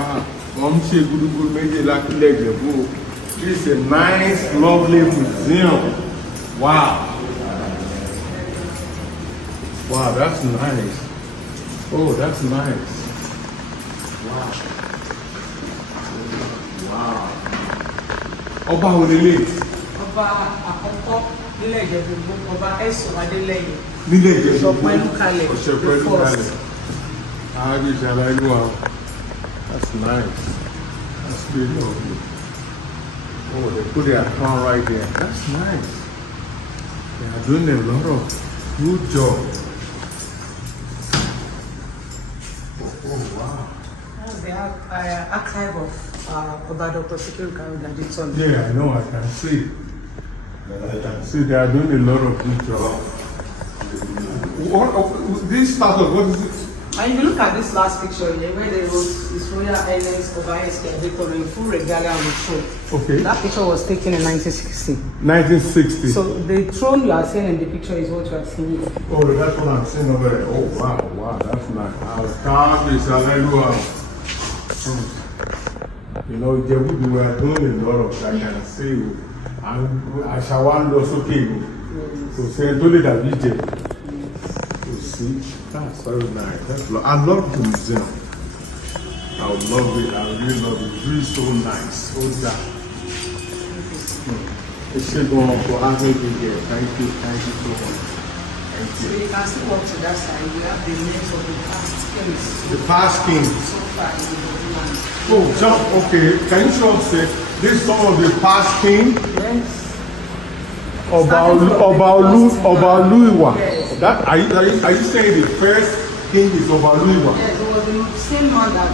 Wow. This is a nice, lovely museum. Wow. Wow, that's nice. Oh, that's nice. Wow. Wow. Ọba Olele. Ọba àkọ́kọ́ nílẹ̀ Ìjẹ̀bú, Ọba Ẹ̀sùn Adélẹ́yìn. Nílẹ̀ Ìjẹ̀bú. Ọ̀ṣọ́pẹ́lúkalẹ̀. Ọ̀ṣọ́pẹ́lúkalẹ̀. That's nice. That's really lovely. Oh, they put their crown right there. That's nice. They are doing a lot of good job. Oh wow. That's the archive of Oba Dr. Sikiru Kayode. Yeah, I know, I can see. I can see they are doing a lot of good job. This statue, what is it? And if you look at this last picture here, where they wrote His Royal Highness Oba Eskebeto in full regalia on the throne. Okay. That picture was taken in 1960. 1960. So the throne you are seeing in the picture is what you are seeing here. Oh, that's what I'm seeing over there. Oh, wow, that's nice. You know, we were doing a lot of that kind of thing. I shall want to okay. So, say, don't let that video. See, that's very nice. I love the museum. I would love it. I really love it. It's really so nice. So that. It's still going for having me here. Thank you so much. Thank So you can still walk to that side. We have the names of the past kings. The past kings. So far in the land. Oh, just okay. Can you show us this is some of the past kings? Yes. Obaluiwa. Yes. That are you saying the first king is Obaluiwa? Yes, it was the same man that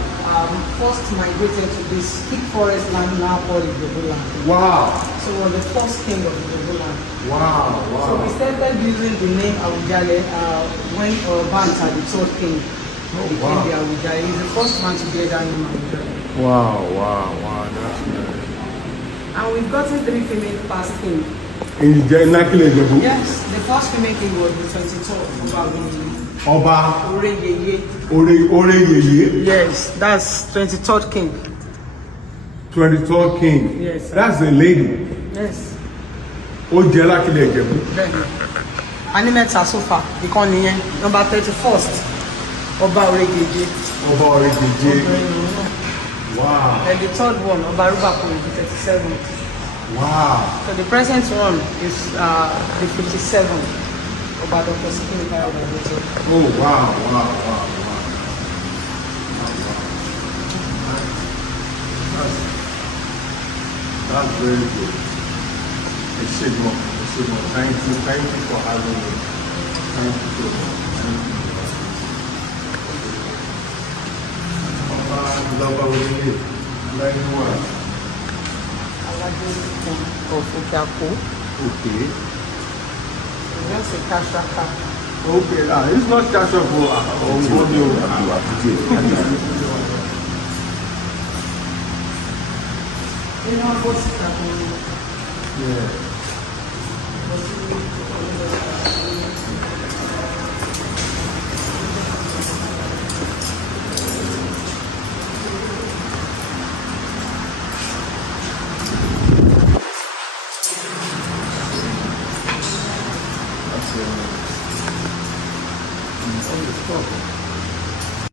first migrated to this thick forest land now called Ijebu land. Wow. So he was the first king of Ijebu land. Wow. So we started using the name Awujale when Bant had the third king. Became the Awujale. He's the first man to get that name Awujale. Wow. That's nice. And we've gotten 3 female past kings. In Nakile Jebu? Yes, the first female king was the 23rd Oba Oreyeye. Oreyeye? Yes, that's 23rd king. 23rd king? Yes. Sir. That's the lady? Yes. Nakile Jebu? Then, Animeta so far, ìkànnì yẹn, number 31st, Ọba Oreyeye. Oba Oreyeye. Wow. And the third one, Ọba Rúbàkún, the 37th. Wow. So the present one is the 57th, Oba Dr. Sikiru Kayode. Oh, wow. That's very good. Eshegmo. Thank you for having me. Thank you so much. Love you. Of Okiako. Okay. Just a kashaka. Okay, it's not cash up for You know, Yeah.